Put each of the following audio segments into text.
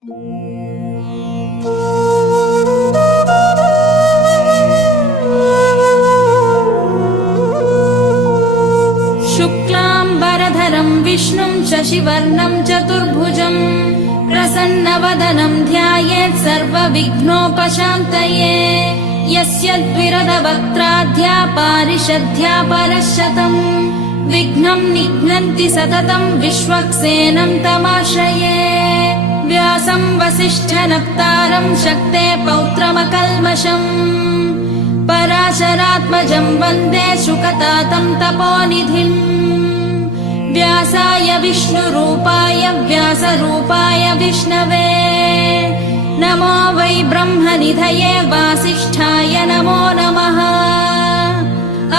शुक्लाम्बरधरं विष्णुं शशिवर्णं चतुर्भुजं प्रसन्नवदनं ध्यायेत् सर्वविघ्नोपशान्तये। यस्य द्विरदवक्त्राद्या पारिषद्या परशतं विघ्नं निघ्नन्ति सततं विश्वक्सेनं तमाश्रये। व्यासं वसिष्ठनप्तारं शक्ते पौत्रमकल्मषम् पराशरात्मजं वन्दे शुकतातं तपोनिधिम्। व्यासाय विष्णुरूपाय व्यासरूपाय विष्णवे नमो वै ब्रह्मनिधये वासिष्ठाय नमो नमः।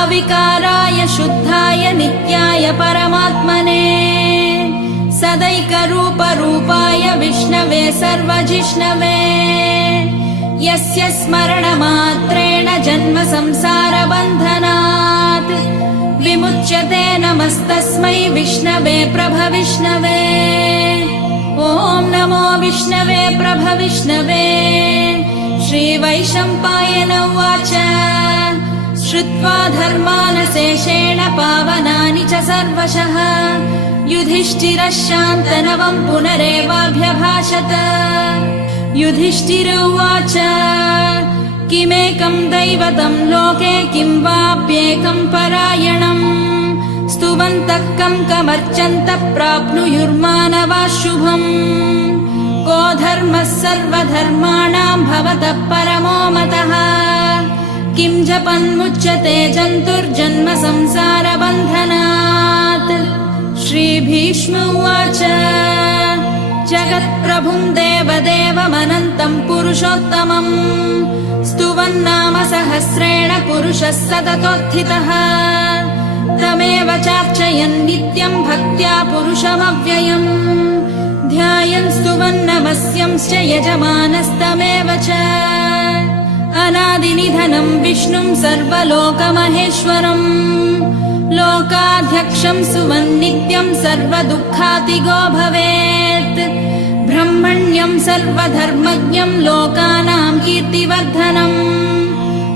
अविकाराय शुद्धाय नित्याय परमात्मने सदैकरूपरूपाय विष्णवे सर्वजिष्णवे। यस्य स्मरणमात्रेण जन्म संसारबन्धनात् विमुच्यते नमस्तस्मै विष्णवे प्रभविष्णवे। ॐ नमो विष्णवे प्रभविष्णवे। श्रीवैशम्पायन उवाच श्रुत्वा धर्मानशेषेण पावनानि च सर्वशः युधिष्ठिरः शान्तनवं पुनरेवाभ्यभाषत। युधिष्ठिर उवाच किमेकं दैवतं लोके किं वाप्येकं परायणम् स्तुवन्तः कं कमर्चन्तः प्राप्नुयुर्मानवाः शुभम्। को धर्मः सर्वधर्माणां भवतः परमो मतः किं जपन्मुच्यते जन्तुर्जन्म संसारबन्धनात्। श्रीभीष्म उवाच जगत्प्रभुं देवदेवमनन्तं पुरुषोत्तमम् स्तुवन्नाम सहस्रेण पुरुषः सततोत्थितः। तमेव चार्चयन् नित्यं भक्त्या पुरुषमव्ययम् ध्यायन् स्तुवन्नमस्यंश्च यजमानस्तमेव च। अनादिनिधनं विष्णुं सर्वलोकमहेश्वरम् लोकाध्यक्षं सुवन्नित्यं सर्वदुःखातिगो भवेत्। ब्रह्मण्यं सर्वधर्मज्ञं लोकानां कीर्तिवर्धनम्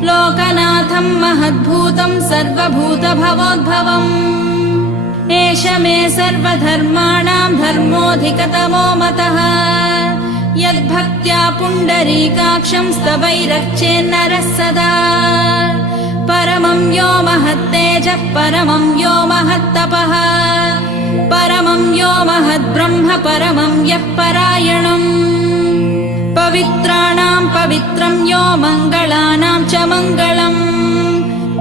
लोकनाथं महद्भूतं सर्वभूतभवोद्भवम्। एष मे सर्वधर्माणां धर्मोऽधिकतमो मतः यद्भक्त्या पुण्डरीकाक्षं स्तवैरर्चेन्नरः सदा। परमं यो महत्तेजः परमं यो महत्तपः परमं यो महद्ब्रह्म परमं यः परायणम्। पवित्राणां पवित्रं यो मङ्गलानां च मङ्गलम्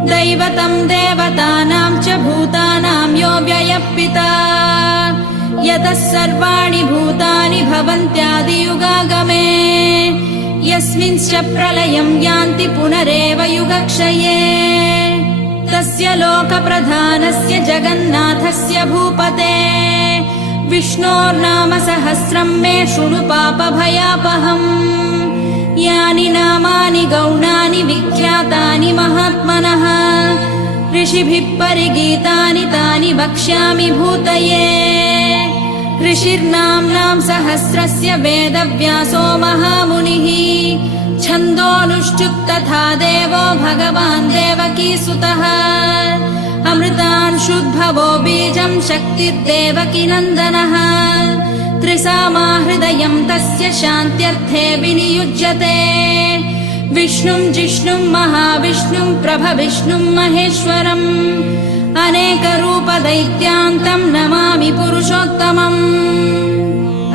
दैवतं देवतानां च भूतानां यो व्ययः पिता। यतः सर्वाणि भूतानि भवन्त्यादियुगागमे यस्मिंश्च प्रलयं यान्ति पुनरेव युगक्षये। तस्य लोकप्रधानस्य जगन्नाथस्य भूपते विष्णोर्नाम सहस्रं मे शृणु पापभयापहम्। यानि नामानि गौणानि विख्यातानि महात्मनः ऋषिभिः परिगीतानि तानि वक्ष्यामि भूतये। ऋषिर्नाम्नां सहस्रस्य वेदव्यासो महामुनिः छन्दोनुष्ठुप् तथा देवो भगवान् देवकीसुतः। अमृतांशुद्भवो बीजं शक्तिर्देवकीनन्दनः त्रिसामा हृदयं तस्य शान्त्यर्थे विनियुज्यते। विष्णुं जिष्णुं महाविष्णुं प्रभविष्णुं महेश्वरम् अनेकरूपदैत्यान्तं नमामि पुरुषोत्तमम्।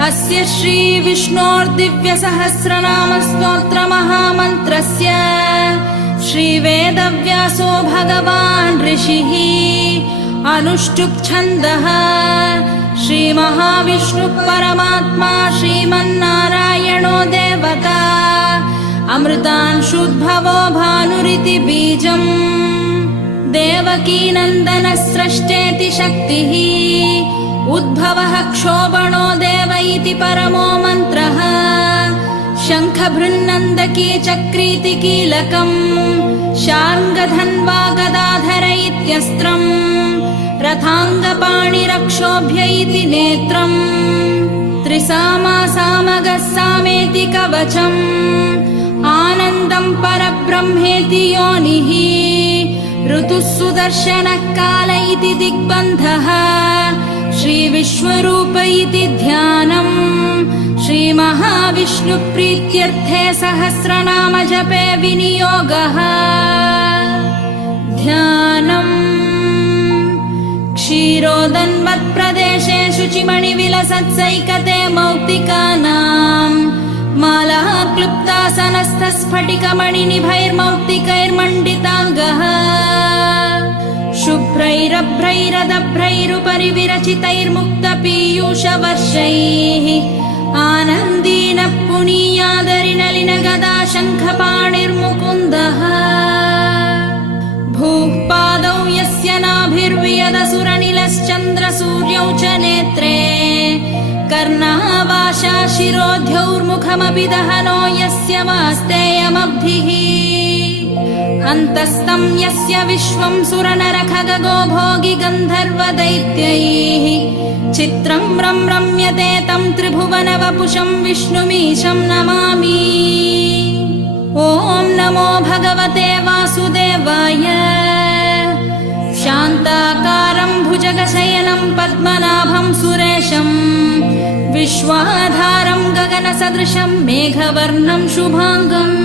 अस्य श्रीविष्णोर्दिव्यसहस्रनामस्तोत्रमहामन्त्रस्य श्रीवेदव्यासो भगवान् ऋषिः अनुष्टुप् छन्दः। श्रीमहाविष्णुः परमात्मा श्रीमन्नारायणो देवता अमृतांशुद्भवो भानुरिति बीजम् देवकीनन्दनस्रष्टेति शक्तिः उद्भवः क्षोभणो देव इति परमो मन्त्रः। शङ्खभृन्नन्दकी चक्रीति कीलकम् शार्ङ्गधन्वा गदाधर इत्यस्त्रम् रथाङ्गपाणिरक्षोभ्य इति नेत्रम् त्रिसामासामगः सामेति कवचम् आनन्दं परब्रह्मेति योनिः ऋतुः सुदर्शनः काल इति दिग्बन्धः श्रीविश्वरूप इति ध्यानम् श्रीमहाविष्णुप्रीत्यर्थे सहस्रनाम जपे विनियोगः ध्यानम् क्षीरोदन्वत्प्रदेशे शुचिमणिविलसत्सैकते मौक्तिकानाम् मालः क्लुप्तासनस्थस्फटिकमणिनिभैर्मौक्तिकैर्मण्डिताङ्गः शुभ्रैरभ्रैरदभ्रैरुपरि विरचितैर्मुक्तपीयूषवर्षैः आनन्दीन पुनीयादरिनलिनगदा शङ्खपाणिर्मुकुन्दः भूः पादौ यस्य नाभिर्वियदसुरनिलश्चन्द्रसूर्यौ च नेत्रे कर्णावाशा शिरोध्यौर्मुखमपि दहनो यस्य वास्तेयमब्धिः अन्तस्तं यस्य विश्वं सुरनरखगो भोगि गन्धर्वदैत्यैः चित्रं रम्यते तं त्रिभुवनवपुषं विष्णुमीशं नमामि। ॐ नमो भगवते वासुदेवाय। शान्ताकारं भुजगशयनं पद्मनाभं सुरेशं विश्वाधारं गगनसदृशं मेघवर्णं शुभाङ्गम्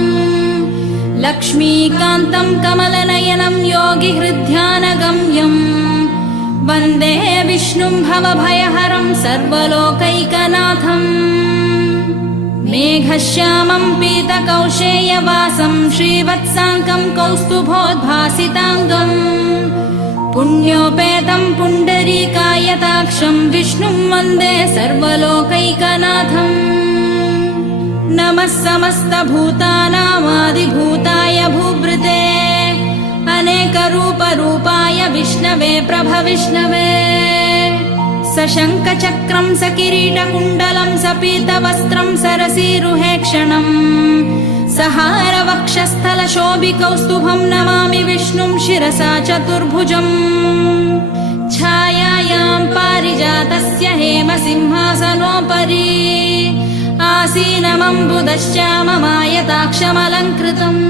लक्ष्मीकान्तं कमलनयनं योगिहृद्ध्यानगम्यं वन्दे विष्णुं भवभयहरं सर्वलोकैकनाथम् मेघश्यामं पीतकौशेयवासं श्रीवत्साङ्कं कौस्तुभोद्भासिताङ्गम् पुण्योपेतं पुण्डरीकायताक्षं विष्णुं वन्दे सर्वलोकैकनाथम् नमः समस्तभूतानामादिभूताय भूभृते अनेकरूपरूपाय विष्णवे प्रभविष्णवे सशङ्खचक्रं सकिरीटकुण्डलं सपीतवस्त्रं सरसीरुहेक्षणं सहारवक्षस्थलशोभिकौस्तुभं नमामि विष्णुं शिरसा चतुर्भुजम् छायायां पारिजातस्य हेमसिंहासनोपरि आसीनमम्बुदश्चाममायताक्षमलङ्कृतम्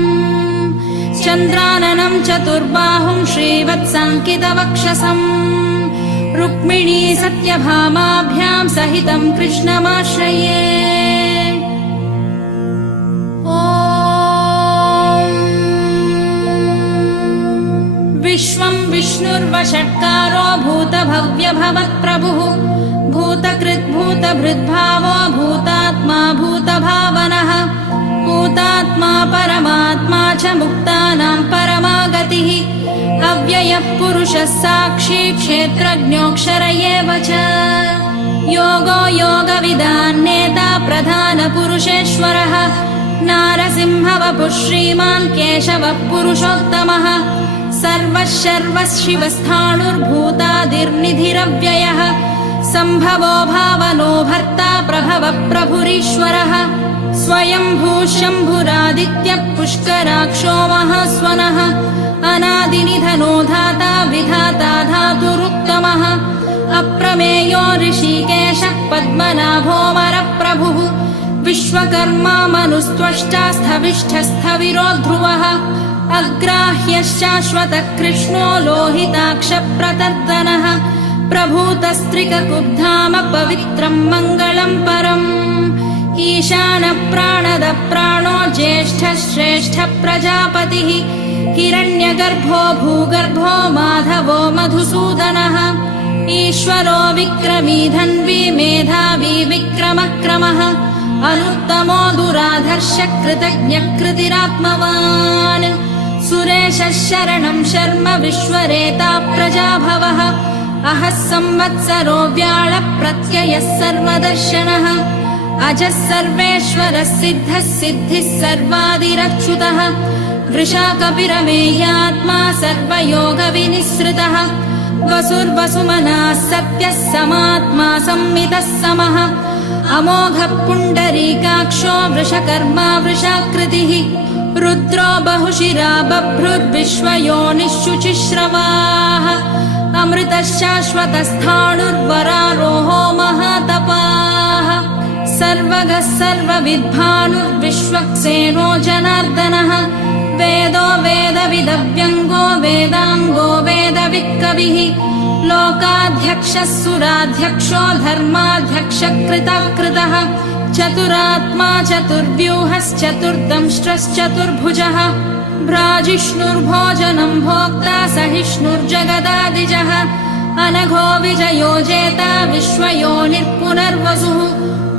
चन्द्राननं चतुर्बाहुं श्रीवत्साङ्कितवक्षसम् रुक्मिणी सत्यभामाभ्यां सहितं कृष्णमाश्रये। विश्वं विष्णुर्वषट्कारो भूतभव्यभवत्प्रभुः भूतकृद्भूतभृद्भावो भूतात्मा भूतभावनः भूतात्मा परमात्मा च मुक्तानां परमागतिः अव्ययः पुरुषः साक्षी क्षेत्रज्ञोऽक्षर एव च योगो योगविदान्नेता प्रधानपुरुषेश्वरः नारसिंहवपुः श्रीमान् केशवः पुरुषोत्तमः सर्वः शर्वः शिवस्थाणुर्भूतादिर्निधिरव्ययः सम्भवो भावनो भर्ता प्रभवः प्रभुरीश्वरः स्वयंभू शम्भुरादित्यः पुष्कराक्षो महास्वनः अनादिनिधनो धाता विधाता धातुरुत्तमः अप्रमेयो ऋषिकेशः पद्मनाभो वरप्रभुः विश्वकर्मा मनुस्त्वष्टा स्थविष्ठस्थविरो ध्रुवः अग्राह्यश्शाश्वतः कृष्णो लोहिताक्षप्रतर्दनः प्रभूतस्त्रिककुब्धाम पवित्रं मङ्गलं परम् ईशानः प्राणदः प्राणो ज्येष्ठः श्रेष्ठः प्रजापतिः हिरण्यगर्भो भूगर्भो माधवो मधुसूदनः ईश्वरो विक्रमी धन्वी मेधावी विक्रमक्रमः अनुत्तमो दुराधर्षः कृतज्ञः कृतिरात्मवान् सुरेशः शरणं शर्म विश्वरेता प्रजाभवः अहः संवत्सरो व्याळः प्रत्ययः सर्वदर्शनः अजः सर्वेश्वरः सिद्धः सिद्धिः सर्वादिरच्युतः वृषाकपिरमेयात्मा सर्वयोगविनिसृतः वसुर्वसुमनः सत्यः समात्मा संमितः समः अमोघः पुण्डरीकाक्षो वृषकर्मा वृषाकृतिः रुद्रो बहुशिरा बभ्रुर्विश्वयोनिः शुचिश्रवाः अमृतः शाश्वतस्थाणुर्वरारोहो महातपाः सर्वगः सर्वविद्भानुर्विश्वक्सेनो जनार्दनः वेदो वेदविदव्यङ्गो वेदाङ्गो वेदवित्कविः लोकाध्यक्षः सुराध्यक्षो धर्माध्यक्षकृतकृतः चतुरात्मा चतुर्व्यूहश्चतुर्दंष्ट्रश्चतुर्भुजः भ्राजिष्णुर्भोजनं भोक्ता सहिष्णुर्जगदादिजः अनघो विजयो जेता विश्वयोनिर्पुनर्वसुः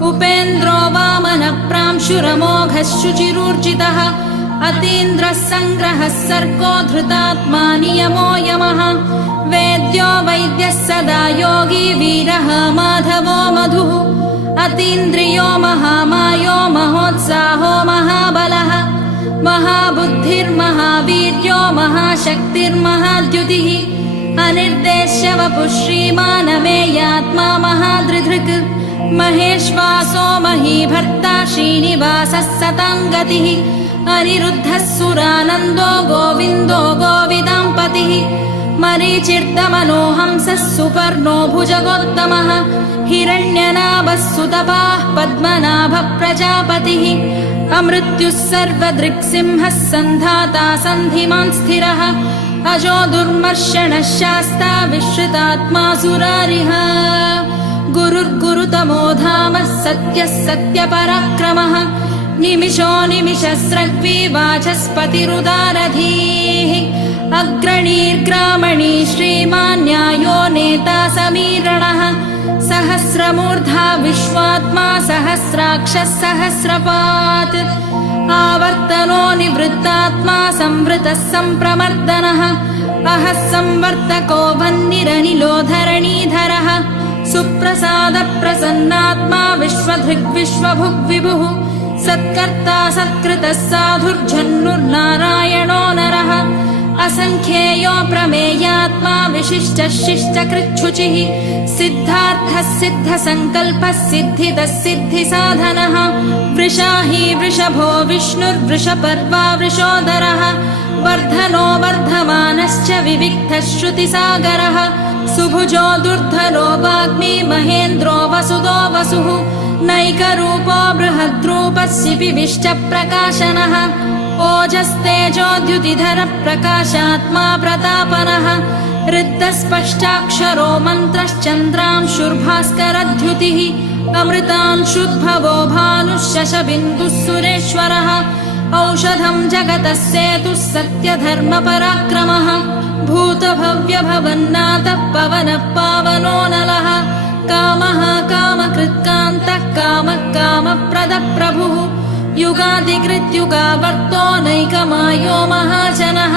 उपेन्द्रो वामनप्रांशुरमोघः शुचिरूर्जितः अतीन्द्रः सङ्ग्रहः सर्गो धृतात्मा नियमो यमः वेद्यो वैद्यः सदा योगी वीरः माधवो मधुः अतीन्द्रियो महामायो महोत्साहो महाबलः महाबुद्धिर्महावीर्यो महाशक्तिर्महाद्युतिः अनिर्देश्य वपुः श्रीमानमेयात्मा महादृधृक् महेश्वासो महीभर्ता श्रीनिवासः सतां गतिः अनिरुद्धः सुरानन्दो गोविन्दो गोविदाम्पतिः मरीचिर्दमनोहंसः सुपर्णो भुजगोत्तमः हिरण्यनाभः सुतपाः पद्मनाभः प्रजापतिः अमृत्युः सर्वदृक्सिंहः सन्धाता सन्धिमान् स्थिरः अजो दुर्मर्षणः शास्ता विश्रुतात्मा सुरारिः गुरुर्गुरुतमो धामः सत्यः सत्यपराक्रमः निमिषो निमिषस्रग्वी वाचस्पतिरुदारधीः अग्रणीर्ग्रामणी श्रीमान् न्यायो नेता समीरणः सहस्रमूर्धा विश्वात्मा सहस्राक्षः सहस्रपात् आवर्तनो निवृत्तात्मा संवृतः सम्प्रमर्दनः अहः संवर्तको वह्निरनिलो धरणीधरः सुप्रसादप्रसन्नात्मा विश्वधृग्विश्वभुग्विभुः सत्कर्ता सत्कृतः साधुर्जन्नुर्नारायणो नरः असङ्ख्येयो प्रमेयात्मा विशिष्टः शिष्टकृच्छुचिः सिद्धार्थः सिद्धसङ्कल्पः सिद्धिदः सिद्धिसाधनः वृषाही वृषभो विष्णुर्वृषपर्वा वृषोदरः वर्धनो वर्धमानश्च विविक्तः श्रुतिसागरः सुभुजो दुर्धरो वाग्मी महेन्द्रो वसुदो वसुः नैकरूपो बृहद्रूपः शिपिविष्टप्रकाशनः ओजस्तेजोद्युतिधरः प्रकाशात्मा प्रतापनः ऋद्धस्पष्टाक्षरो मन्त्रश्चन्द्रांशुर्भास्करद्युतिः अमृतांशुद्भवो भानुः शशबिन्दुः सुरेश्वरः औषधं जगतः सेतुः सत्यधर्मपराक्रमः भूतभव्यभवन्नाथः पवनः पावनो नलः कामः कामकृत्कान्तः कामः कामप्रदः प्रभुः युगादिकृत्युगावर्तो नैकमायो महाजनः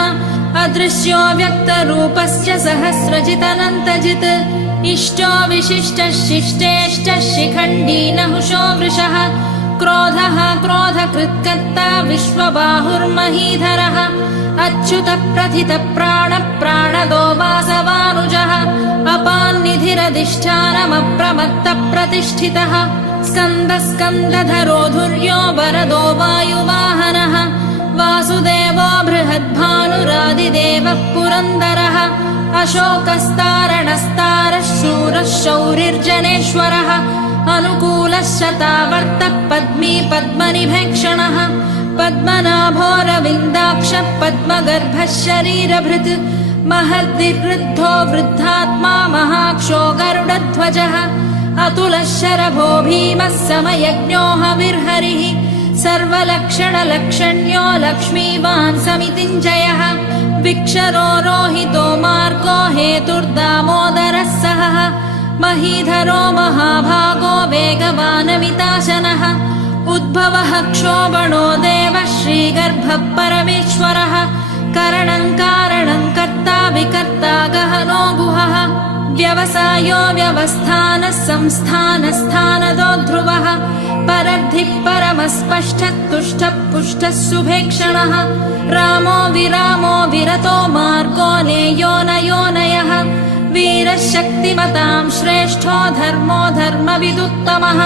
अदृश्यो व्यक्तरूपश्च सहस्रजितनन्तजित् इष्टो विशिष्टः शिष्टेष्टः शिखण्डी नहुषो वृषः क्रोधः क्रोधकृत्कर्ता विश्वबाहुर्महीधरः अच्युतः प्रथितः प्राणः प्राणदो वासवानुजः अपान्निधिरधिष्ठानमप्रमत्तः प्रतिष्ठितः स्कन्दः स्कन्दधरो धुर्यो वरदो वायुवाहनः वासुदेवो बृहद्भानुरादिदेवः पुरन्दरः अशोकस्तारणस्तारः शूरः शौरिर्जनेश्वरः अनुकूलः शतावर्तः पद्मी पद्मनिभेक्षणः पद्मनाभोरविन्दाक्षः पद्मगर्भः शरीरभृत् महद्दिवृद्धो वृद्धात्मा महाक्षो गरुडध्वजः अतुलः शरभो भीमः समयज्ञो हविर्हरिः सर्वलक्षणलक्षण्यो लक्ष्मीवान् समितिञ्जयः विक्षरो रोहितो मार्गो हेतुर्दामोदरः सहः महीधरो महाभागो वेगवानमिताशनः उद्भवः क्षोभणो देवः श्रीगर्भः परमेश्वरः करणं कारणं कर्ता विकर्ता गहनो गुहः व्यवसायो व्यवस्थानः संस्थानस्थानदो ध्रुवः परर्धिः परमस्पष्टः तुष्टः पुष्टः शुभेक्षणः रामो विरामो विरतो मार्गो नेयो नयोनयः वीरः शक्तिमतां श्रेष्ठो धर्मो धर्मविदुत्तमः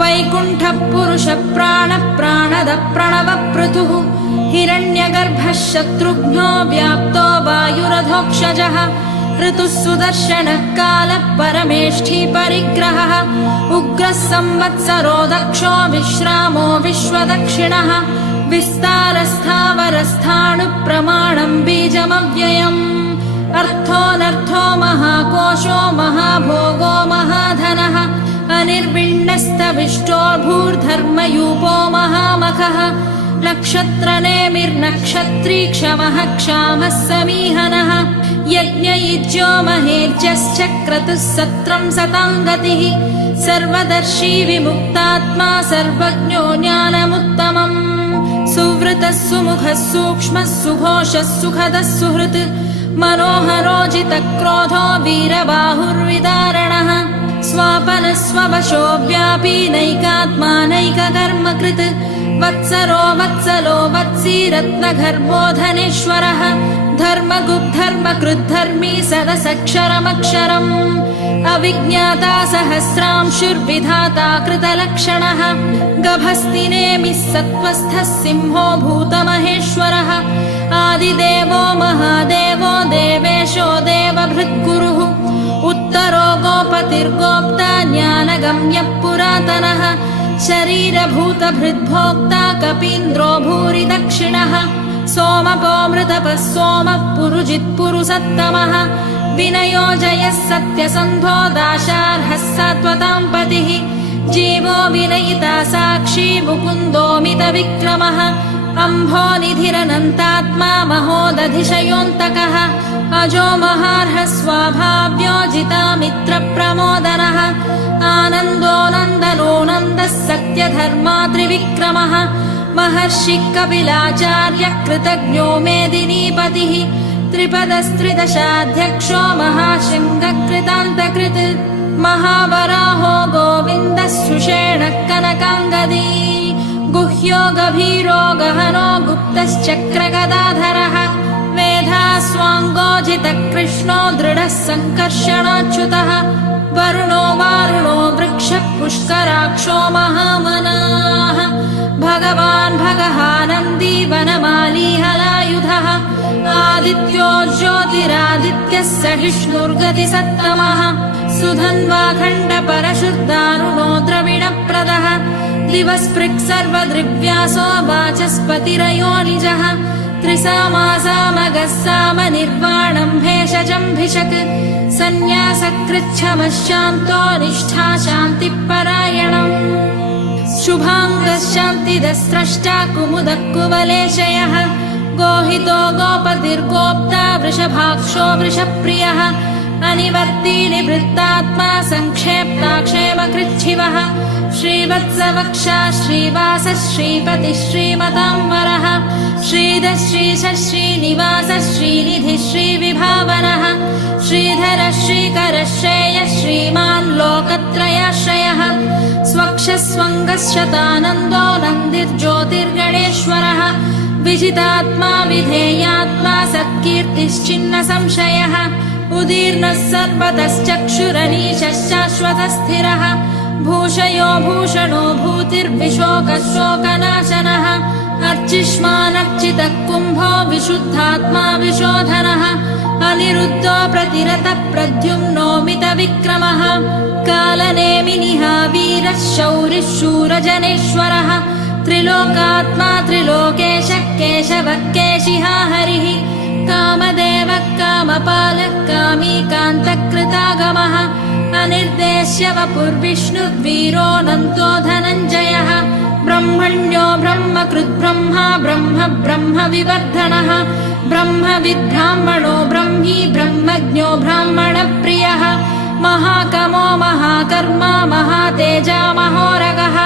वैकुण्ठः पुरुषः प्राणः प्राणदः प्रणवः पृथुः हिरण्यगर्भः शत्रुघ्नो व्याप्तो वायुरधोक्षजः ऋतुः सुदर्शनः कालः परमेष्ठी परिग्रहः उग्रः संवत्सरो दक्षो विश्रामो विश्वदक्षिणः विस्तारस्थावरस्थाणुप्रमाणम् बीजमव्ययम् अर्थोऽनर्थो महाकोशो महाभोगो महाधनः अनिर्विण्णस्तविष्टो भूर्धर्मयूपो महामखः नक्षत्रनेमिर्नक्षत्री क्षमः क्षामः समीहनः यज्ञयुज्यो महेर्जश्च क्रतुः सत्रम् सताम् गतिः सर्वदर्शी विमुक्तात्मा सर्वज्ञो ज्ञानमुत्तमम् सुवृतः सुमुखः सूक्ष्मः सुघोषः सुखदः सुहृत् मनोहरोजितक्रोधो वीरबाहुर्विदारणः स्वापनः स्ववशो व्यापी नैकात्मा नैककर्मकृत् वत्सरो वत्सलो वत्सी रत्नगर्भो धनेश्वरः धर्मगुद्धर्मकृद्धर्मी सदसक्षरमक्षरम् अविज्ञाता सहस्रांशुर्विधाता कृतलक्षणः गभस्तिनेमिः सत्त्वस्थः सिंहो भूतमहेश्वरः आदिदेवो महादेवो देवेशो देवभृद्गुरुः उत्तरो गोपतिर्गोप्ता ज्ञानगम्यः पुरातनः शरीरभूतभृद्भोक्ता कपीन्द्रो भूरि दक्षिणः सोमपोमृतपः सोमः पुरुजित्पुरुसत्तमः विनयो जयः सत्यसन्धो दाशार्हः सात्वताम् पतिः जीवो विनयिता साक्षी मुकुन्दोमितविक्रमः अम्भोनिधिरनन्तात्मा महोदधिशयोऽन्तकः अजो महार्हः स्वाभाव्यो जितामित्रप्रमोदनः आनन्दो नन्दनो नन्दः सत्यधर्मा त्रिविक्रमः महर्षिः कपिलाचार्यः कृतज्ञो मेदिनीपतिः त्रिपदस्त्रिदशाध्यक्षो महाशृङ्गकृतान्तकृत् महावराहो गोविन्दः सुषेणः कनकाङ्गदी गुह्यो गभीरो गहनो गुप्तश्चक्रगदाधरः मेधास्वाङ्गोजितः कृष्णो दृढः सङ्कर्षणाच्युतः वरुणो वारुणो वृक्षः पुष्कराक्षो महामनाः भगवान् भगहानन्दी वनमाली हलायुधः आदित्यो ज्योतिरादित्यः सहिष्णुर्गतिसत्तमः सुधन्वाखण्डपरशुर्दारुणो द्रविणप्रदः दिवस्पृक् सर्वदृव्यासो वाचस्पतिरयो निजः त्रिसामासामगः सामनिर्वाणम् भेषजम्भिषक् सन्न्यासकृच्छमः शान्तो निष्ठा शान्तिपरायणम् शुभाङ्गः शान्तिदः स्रष्टा कुमुदः कुवलेशयः गोहितो गोपतिर्गोप्ता वृषभाक्षो वृषप्रियः अनिवर्तीनि वृत्तात्मा संक्षेप्ता क्षेमकृच्छिवः श्रीवत्सवक्षा श्रीवासः श्रीपतिः श्रीमताम्बरः श्रीधः श्रीशः श्रीनिवासः श्रीनिधिः श्रीविभावनः श्रीधरः श्रीकरः श्रेयः श्रीमान् लोकत्रयाश्रयः स्वक्षः स्वङ्गः शतानन्दो नन्दिर्ज्योतिर्गणेश्वरः विजितात्मा विधेयात्मा सत्कीर्तिश्चिन्न संशयः उदीर्णः सर्वतश्चक्षुरनीशः शाश्वतस्थिरः भूषयो भूषणो भूतिर्विशोकः शोकनाशनः अर्चिष्मानर्चितः कुम्भो विशुद्धात्मा विशोधनः अनिरुद्धो प्रतिरतः प्रद्युम्नोमितविक्रमः कालनेमिनिः वीरः शौरिः शूरजनेश्वरः त्रिलोकात्मा त्रिलोकेशः केशवः केशिहा हरिः कामदेवः कामपालः कामी कान्तकृतागमः अनिर्देश्य वपुर्विष्णुर्वीरोऽनन्तो धनञ्जयः ब्रह्मण्यो ब्रह्मकृद्ब्रह्मा ब्रह्म ब्रह्मविवर्धनः ब्रह्मविद्ब्राह्मणो ब्रह्मी ब्रह्मज्ञो ब्राह्मणप्रियः महाकमो महाकर्मा महातेजा महोरगः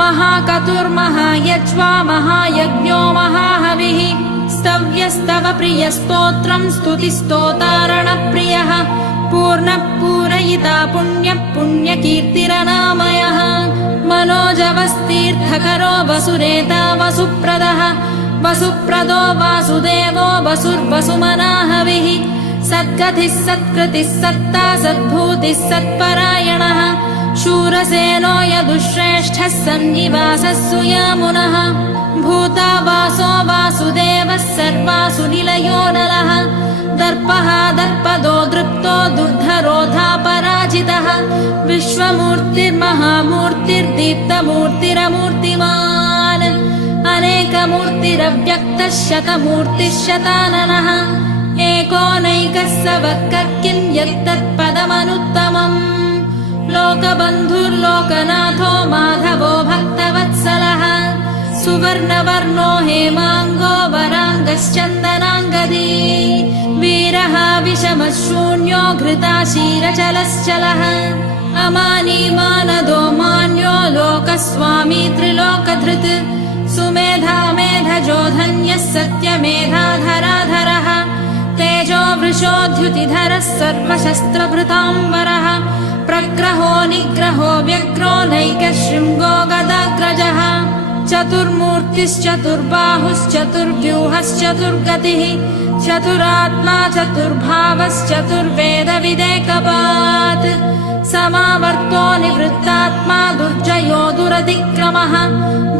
महाकतुर्महायज्वा महायज्ञो महाहविः स्तव्यस्तव प्रियस्तोत्रम् स्तुतिस्तोतारणप्रियः पूर्णः पूरयिता पुण्यः पुण्यकीर्तिरनामयः मनोजवस्तीर्थकरो वसुरेता वसुप्रदः वसुप्रदो वासुदेवो वसुर्वसुमनाहविः सद्गतिः सत्कृतिः सत्ता सद्भूतिः सत्परायणः शूरसेनो यदुश्रेष्ठः सन्निवासः सुयामुनः भूता वासो वासुदेवः सर्वासु निलयो नलः दर्पः दर्पदो दृप्तो दुर्धरोधापराजितः विश्वमूर्तिर्महामूर्तिर्दीप्तमूर्तिरमूर्तिमान् अनेकमूर्तिरव्यक्तः शतमूर्तिः शताननः एकोनैकः स वक्कः किं यत्तत्पदमनुत्तमम् लोकबन्धुर्लोकनाथो माधवो भक्तवत्सलः सुवर्णवर्णो हेमाङ्गो वराङ्गश्चन्दनाङ्गदी वीरः विषमः शून्यो घृताशीरचलश्चलः अमानी मानदो मान्यो लोकस्वामी त्रिलोकधृत् सुमेधा मेधजो धन्यः सत्यमेधाधराधरः तेजो वृषोद्युतिधरः सर्वशस्त्रभृताम्बरः प्रग्रहो निग्रहो व्यग्रो नैकशृङ्गो गदाग्रजः चतुर्मूर्तिश्चतुर्बाहुश्चतुर्व्यूहश्चतुर्गतिः चतुरात्मा चतुर्भावश्चतुर्वेदविदेकपात् समावर्तो निवृत्तात्मा दुर्जयो दुरतिक्रमः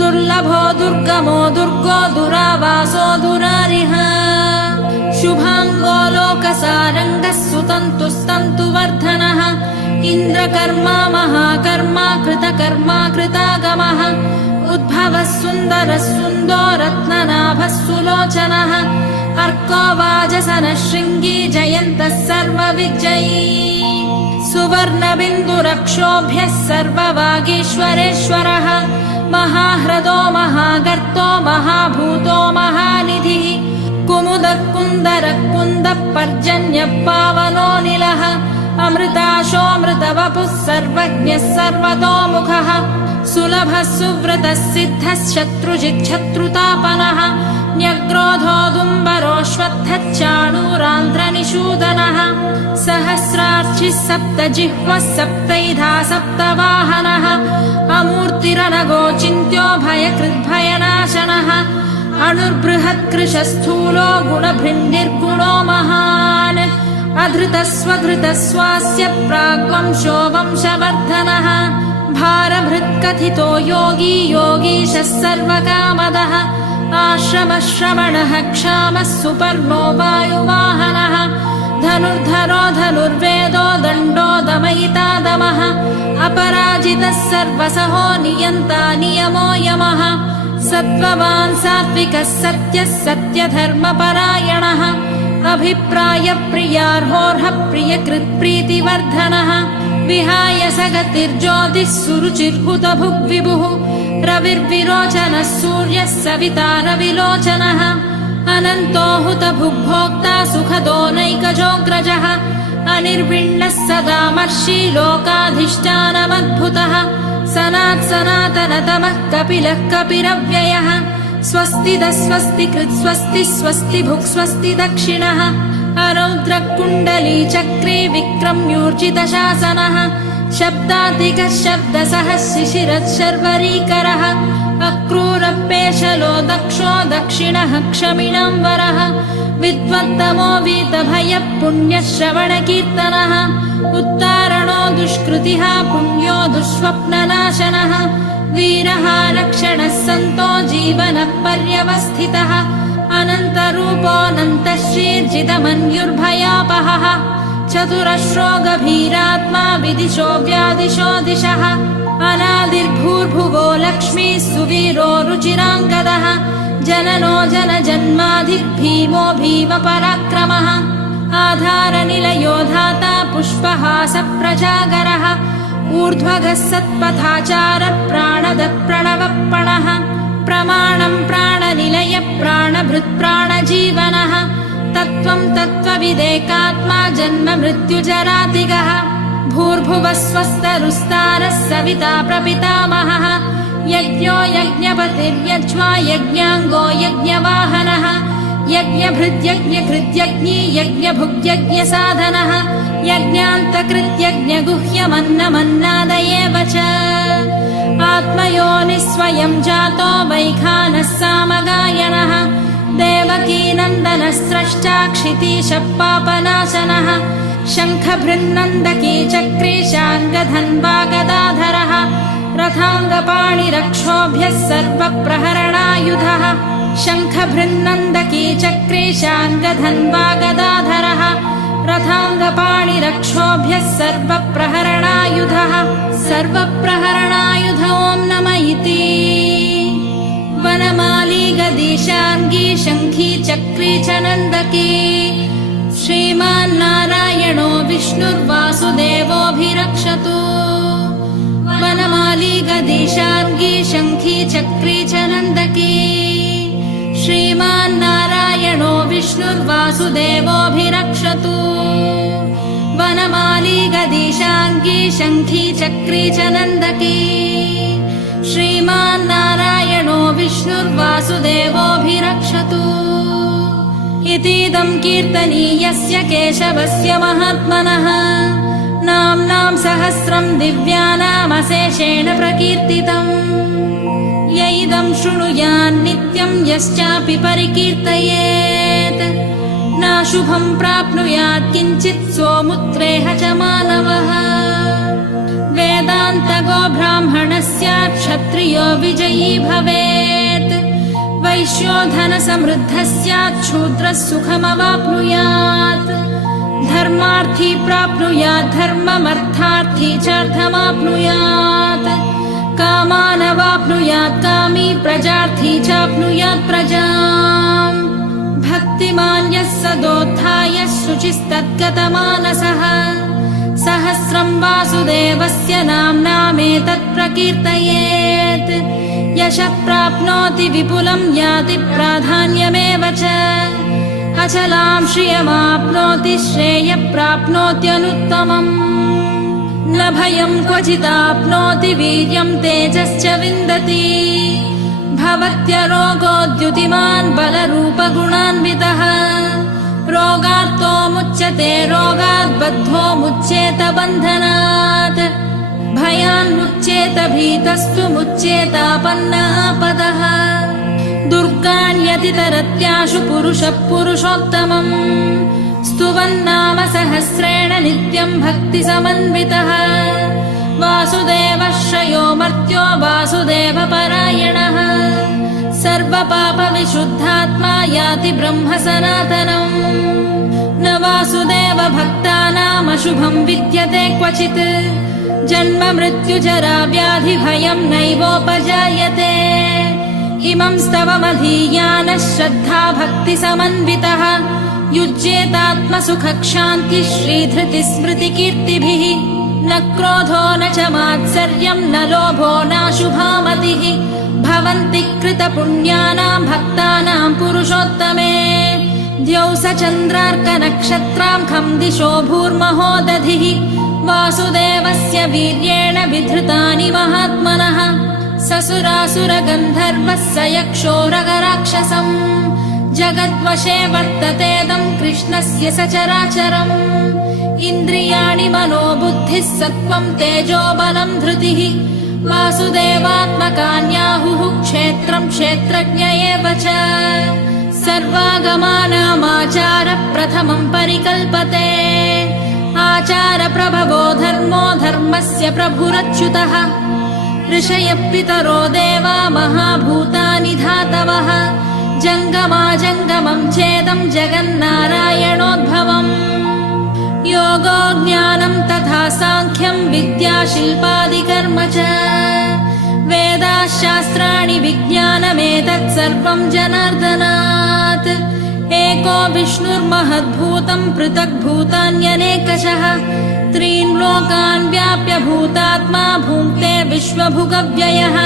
दुर्लभो दुर्गमो दुर्गो दुरावासो दुरारिः शुभाङ्गो लोकसारङ्गः सुतन्तुस्तन्तुवर्धनः इन्द्रकर्मा महाकर्मा कृतकर्मा कृतागमः उद्भवः सुन्दरः सुन्दो रत्ननाभः सुलोचनः अर्को वाजसनः शृङ्गी जयन्तः सर्वविजयी सुवर्णबिन्दुरक्षोभ्यः सर्ववागीश्वरेश्वरः महाह्रदो महागर्तो महाभूतो महानिधिः कुमुदः कुन्दरः कुन्दः पर्जन्यः पावनोऽनिलः अमृताशोऽमृतवपुः सर्वज्ञः सर्वतोमुखः सुलभः सुव्रतः सिद्धः शत्रुजिच्छत्रुतापनः न्यग्रोधोदुम्बरोऽश्वत्थः चाणूरान्ध्रनिषूदनः सहस्रार्चिः सप्तजिह्वः सप्तैधा सप्तवाहनः अमूर्तिरनगो चिन्त्यो भयकृद्भयनाशनः अणुर्बृहत्कृशस्थूलो गुणभृन्निर्गुणो महान् अधृतस्वधृतस्वास्य प्राग्वंशो वंशवर्धनः भारभृत्कथितो योगी योगीशः सर्वकामदः आश्रमश्रवणः क्षामः सुपर्णो वायुवाहनः धनुर्धरो धनुर्वेदो दण्डो दमयिता दमः अपराजितः सर्वसहो नियन्ता नियमो यमः सत्त्ववान् सात्विकः सत्यः सत्यधर्मपरायणः अभिप्रायप्रियार्होर्हः प्रियकृत्प्रीतिवर्धनः विहाय सगतिर्ज्योतिः सुरुचिर्हुतभुग्विभुः रविर्विरोचनः सूर्यः सविता रविलोचनः अनन्तो हुतभुग्भोक्ता सुखदो नैकजोऽग्रजः अनिर्विण्णः सदामर्षि लोकाधिष्ठानमद्भुतः सनात्सनातनतमः कपिलः कपिरव्ययः स्वस्तिदः स्वस्तिकृत् स्वस्ति स्वस्तिभुक् स्वस्ति दक्षिणः अरौद्रकुण्डली चक्रे विक्रम्यूर्जितशासनः शब्दाधिकः शब्दसः शिशिरः शर्वरीकरः अक्रूरपेशलो दक्षो दक्षिणः क्षमिणाम्बरः विद्वत्तमो वीतभयः पुण्यश्रवणकीर्तनः उत्तारणो दुष्कृतिः पुण्यो दुःस्वप्ननाशनः वीरः रक्षणः सन्तो जीवनः पर्यवस्थितः अनन्तरूपोऽनन्तश्रीर्जितमन्युर्भयापहः चतुरश्रो गभीरात्मा विदिशो व्यादिशो दिशः अनादिर्भूर्भुवो लक्ष्मी सुवीरो रुचिराङ्गदः जननो जनजन्माधिर्भीमो भीमपराक्रमः आधारनिलयो धाता पुष्पहासप्रजागरः ऊर्ध्वगः सत्पथाचारः प्राणदः प्रणवप्पणः प्रमाणं प्राणनिलय प्राणभृत्प्राणजीवनः तत्त्वं तत्त्वविदेकात्मा जन्म मृत्युजरातिगः भूर्भुवः स्वस्तरुस्तारः सविता प्रपितामहः यज्ञो यज्ञपतिर्यज्वा यज्ञाङ्गो यज्ञवाहनः यज्ञभृद्यज्ञकृद्यज्ञी यज्ञभुग्यज्ञसाधनः यज्ञान्तकृत्यज्ञगुह्यमन्नमन्नादयेव च आत्मयोनिः स्वयं जातो वैखानः सामगायनः देवकीनन्दनस्रष्टा क्षितीशः पापनाशनः शङ्खभृन्नन्दकी चक्रे शार्ङ्गधन्वा गदाधरः रथाङ्गपाणिरक्षोभ्यः सर्वप्रहरणायुधः शङ्खभृन्नन्दकी चक्रे शार्ङ्गधन्वा गदाधरः रथाङ्गपाणिरक्षोभ्यः सर्वप्रहरणायुधः सर्वप्रहरणायुध ॐ नम इति वनमाली गदीशार्ङ्गी शङ्खी चक्री च नन्दकी श्रीमान्नारायणो विष्णुर्वासुदेवोऽभिरक्षतु वनमाली गदीशार्ङ्गी शङ्खी चक्री च नन्दकी श्रीमान्नारायणो विष्णुर्वासुदेवोऽभिरक्षतु वनमाली गदीशार्ङ्गी शङ्खी चक्री च नन्दकी श्रीमान्नारायणो विष्णुर्वासुदेवोऽभिरक्षतु इतीदं कीर्तनीयस्य केशवस्य महात्मनः नाम्नां सहस्रं दिव्यानामशेषेण प्रकीर्तितम् य इदं शृणुयान् नित्यं यश्चापि परिकीर्तयेत् नाशुभं प्राप्नुयात् किञ्चित् सोमुत्रेह च मानवः वेदान्तगो ब्राह्मणः स्यात् क्षत्रियो विजयी भवेत् वैश्यो धनसमृद्धः स्यात् शूद्रः सुखमवाप्नुयात् धर्मार्थी प्राप्नुयात् धर्ममर्थार्थी चार्थमाप्नुयात् कामानवाप्नुयात् कामी प्रजार्थी चाप्नुयात् प्रजाम् भक्तिमान् यः सदोत्थाय शुचिस्तद्गतमानसः सहस्रं वासुदेवस्य नाम्नामेतत् प्रकीर्तयेत् यशः प्राप्नोति विपुलं याति प्राधान्यमेव च अचलां श्रियमाप्नोति श्रेयः प्राप्नोत्यनुत्तमम् न भयं क्वचिदाप्नोति वीर्यं तेजश्च विन्दति भवत्यरोगोद्युतिमान् बलरूपगुणान्वितः रोगार्तो मुच्यते रोगात् बद्धो मुच्येत बन्धनात् भयान्मुच्येत भीतस्तु मुच्येतापन्नापदः दुर्गाण्यतितरत्याशु पुरुषः पुरुषोत्तमम् स्तुवन्नाम सहस्रेण नित्यं भक्तिसमन्वितः वासुदेवः श्रयो मर्त्यो वासुदेवपरायणः सर्वपापविशुद्धात्मा याति ब्रह्म सनातनम् न वासुदेव भक्तानामशुभं विद्यते क्वचित् जन्म मृत्युजरा व्याधिभयं नैवोपजायते इमं स्तवमधीयानः श्रद्धा भक्तिसमन्वितः युज्येतात्मसुखक्षान्तिः श्रीधृतिस्मृतिकीर्तिभिः न क्रोधो न च मात्सर्यं न लोभो नाशुभामतिः भवन्ति कृतपुण्यानां भक्तानां पुरुषोत्तमे द्यौस चन्द्रार्कनक्षत्रां खं दिशो भूर्महोदधिः वासुदेवस्य वीर्येण विधृतानि महात्मनः ससुरासुरगन्धर्वः स यक्षोरगराक्षसम् जगद्वशे वर्ततेदं कृष्णस्य सचराचरम् इन्द्रियाणि मनोबुद्धिः सत्त्वं तेजो बलं धृतिः वासुदेवात्मकान्याहुः क्षेत्रं क्षेत्रज्ञ एव च सर्वागमानामाचारः प्रथमं परिकल्पते आचारप्रभवो धर्मो धर्मस्य प्रभुरच्युतः ऋषयः पितरो देवा महाभूतानि धातवः जङ्गमाजङ्गमं चेदं जगन्नारायणोद्भवम् योगो ज्ञानं तथा साङ्ख्यं विद्या शिल्पादिकर्म च वेदाशास्त्राणि विज्ञानमेतत् सर्वं जनार्दनात् एको विष्णुर्महद्भूतं पृथग्भूतान्यनेकशः त्रीन् लोकान् व्याप्य भूतात्मा भुङ्क्ते विश्वभुगव्ययः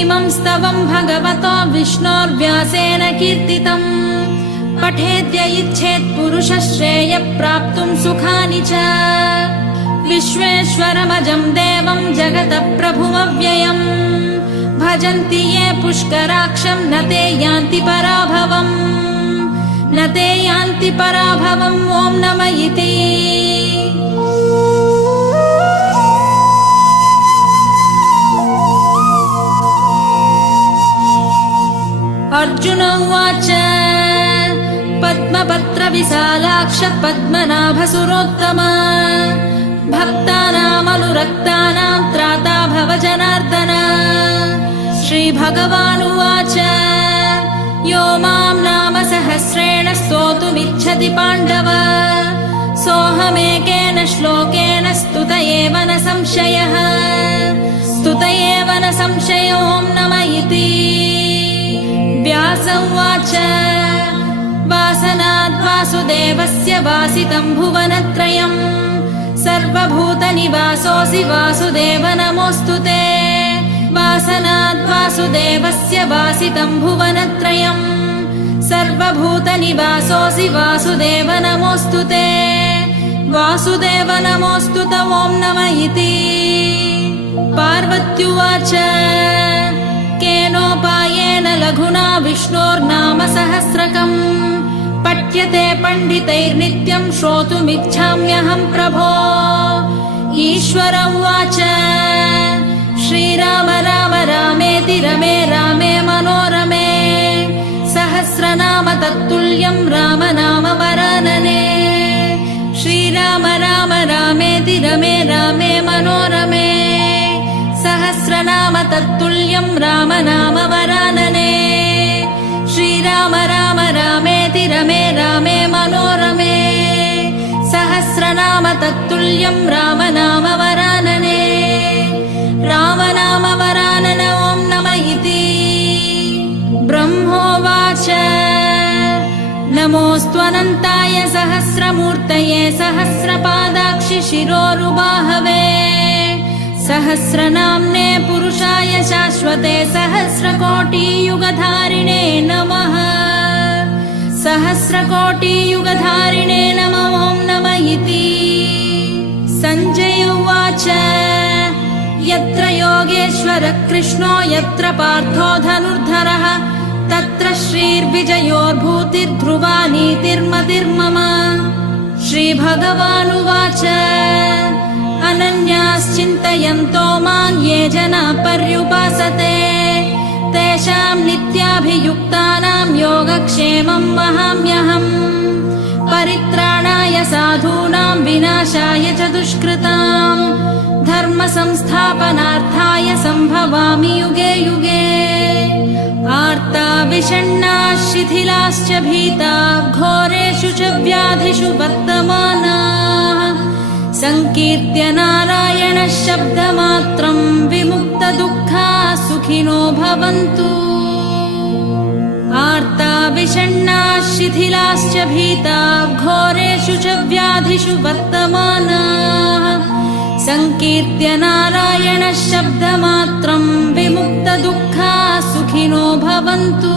इमं स्तवं भगवतो विष्णोर्व्यासेन कीर्तितम् पठेद्य इच्छेत् पुरुषः श्रेयः प्राप्तुं सुखानि च विश्वेश्वरमजं देवं जगतः प्रभुमव्ययम् भजन्ति ये पुष्कराक्षं न ते यान्ति पराभवम् न ते यान्ति पराभवम् ॐ नम इति अर्जुन उवाच पद्मपत्रविशालाक्ष पद्मनाभसुरोत्तम भक्तानामनुरक्तानां त्राता भव जनार्दन। श्रीभगवानुवाच यो मां नाम सहस्रेण स्तोतुमिच्छति पाण्डव सोऽहमेकेन श्लोकेन स्तुत एव न संशयः। स्तुत एव न संशयो ॐ नमः इति। व्यास उवाच वासनाद् वासुदेवस्य वासितं भुवनत्रयम् सर्वभूतनिवासोऽसि वासुदेव नमोऽस्तु ते। वासनाद् वासुदेवस्य वासितं भुवनत्रयम् सर्वभूतनिवासोऽसि वासुदेव नमोऽस्तु ते। वासुदेव नमोऽस्तु ते ॐ नमः इति। पार्वत्युवाच केनोपायेन लघुना विष्णोर्नाम सहस्रकम् पठ्यते पण्डितैर्नित्यं श्रोतुमिच्छाम्यहं प्रभो। ईश्वर उवाच श्रीराम राम रामेति रमे रामे मनोरमे सहस्रनाम तत्तुल्यं राम नाम वरानने। श्रीराम राम रामेति रमे रामे मनोरमे सहस्रनाम तत्तुल्यं राम नाम वरानने। श्रीराम राम रामेति रमे रामे मनोरमे सहस्रनाम तत्तुल्यं राम नाम वरानने। राम नाम वरानन ॐ नमः इति। ब्रह्मोवाच नमोऽस्त्वनन्ताय सहस्रमूर्तये सहस्रपादाक्षि शिरोरुबाहवे सहस्रनाम्ने पुरुषाय शाश्वते सहस्रकोटियुगधारिणे नमः। सहस्रकोटियुगधारिणे नमः ॐ नमः इति। सञ्जय उवाच यत्र योगेश्वर कृष्णो यत्र पार्थो धनुर्धरः तत्र श्रीर्विजयोर्भूतिर्ध्रुवा नीतिर्मतिर्मम। श्रीभगवानुवाच अनन्याश्चिन्तयन्तो मां ये जनाः पर्युपासते तेषां नित्याभियुक्तानां योगक्षेमं वहाम्यहम्। परित्राणाय साधूनां विनाशाय च दुष्कृतां धर्म संस्थापनार्थाय सम्भवामि युगे युगे। आर्ता विषण्णाः शिथिलाश्च भीताः घोरेषु च व्याधिषु वर्तमानाः संकीर्त्य नारायणः शब्दमात्रं विमुक्तदुःखाः सुखिनो भवन्तु। आर्ता विषण्णाः शिथिलाश्च भीताः घोरेषु च व्याधिषु वर्तमानाः संकीर्त्य नारायणः शब्दमात्रं विमुक्तदुःखाः सुखिनो भवन्तु।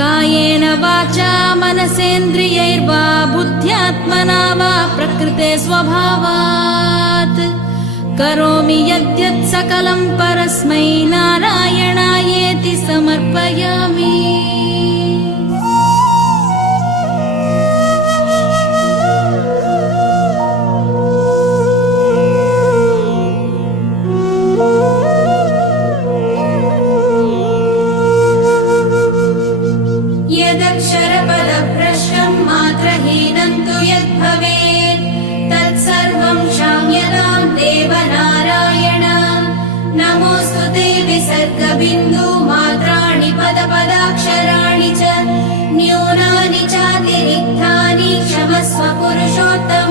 कायेन वाचा मनसेन्द्रियैर्वा बुद्ध्यात्मना वा प्रकृते स्वभावात् करोमि यद्यत् सकलं परस्मै नारायणायेति समर्पयामि। यदक्षरपदभ्रष्टं मात्रहीनं तु यद्भवेत् तत्सर्वं क्षाम्यतां देवनारायण। नमोऽस्तु ते विसर्गबिन्दु मात्राणि पदपदाक्षराणि च न्यूनानि चातिरिक्तानि क्षमस्व पुरुषोत्तम।